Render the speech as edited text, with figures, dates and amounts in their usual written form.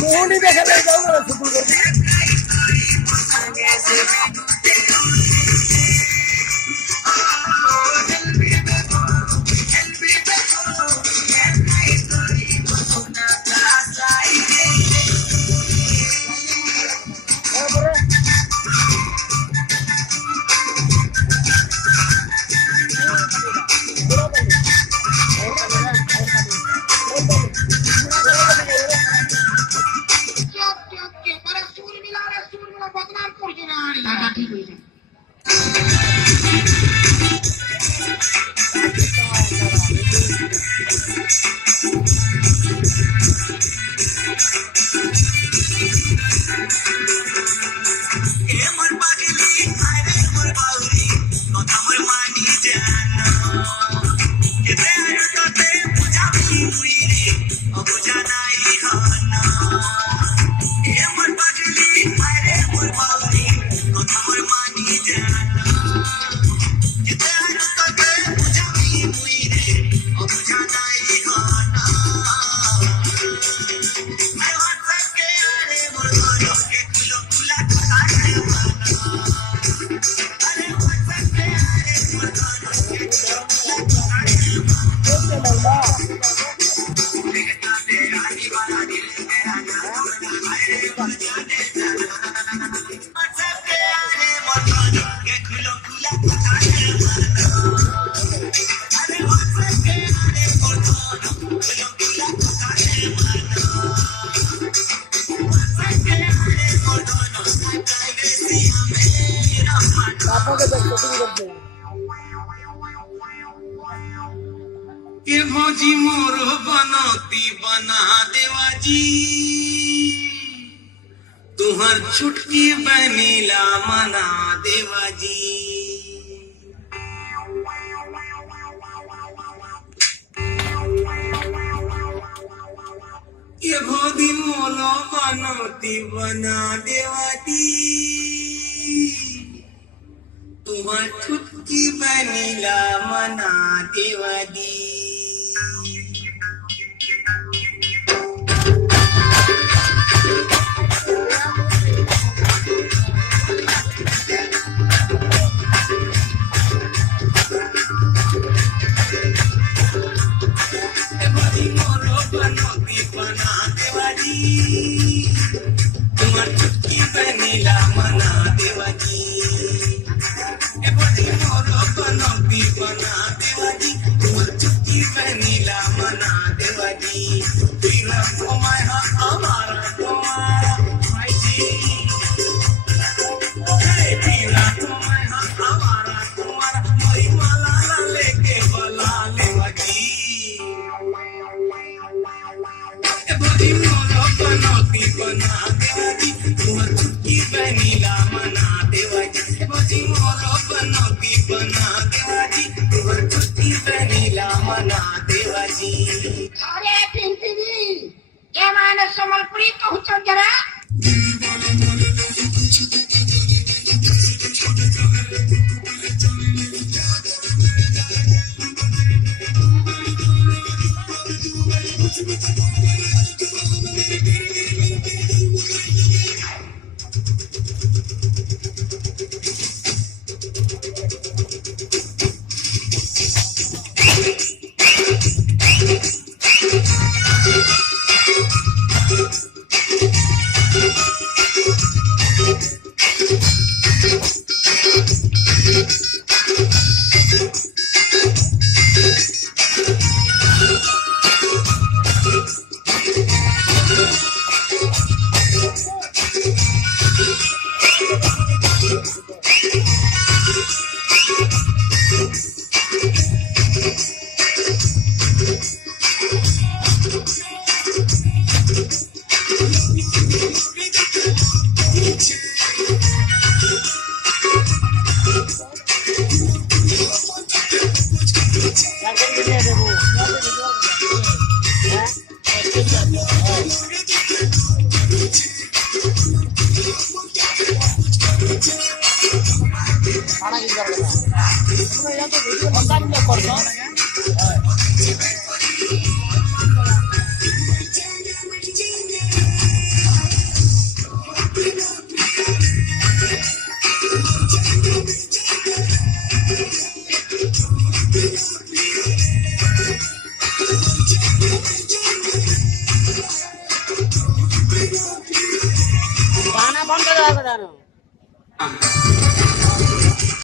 मोहनी देखा जाऊंगा सुपुर करके के भौजी मोर बनती बना देवाजी तुहर छुटकी बनीला मना देवाजी के भौजी मोर बनती बना देवाजी तुहर छुटकी बनीला मना देवाजी तुम्हार छुटकी बनीला मना देवाजी मोरो बनौती बना देवाजी तुम्हार छुटकी बनीला मना देवाजी तेरा तुम्हारा हमारा तुम्हारा भाई जी तेरा तुम्हारा हमारा तुम्हारा मरी माला लेके बला लेवाजी बनौती बना देवाजी तुहर छुटकी बनीला मना देवाजी भौजी मोरो बनौती बना देवाजी तुहर छुटकी बनीला मना देवाजी अरे पिंपी ये माने समलपुरी कहूछ जरा video गाना बंद कर दो।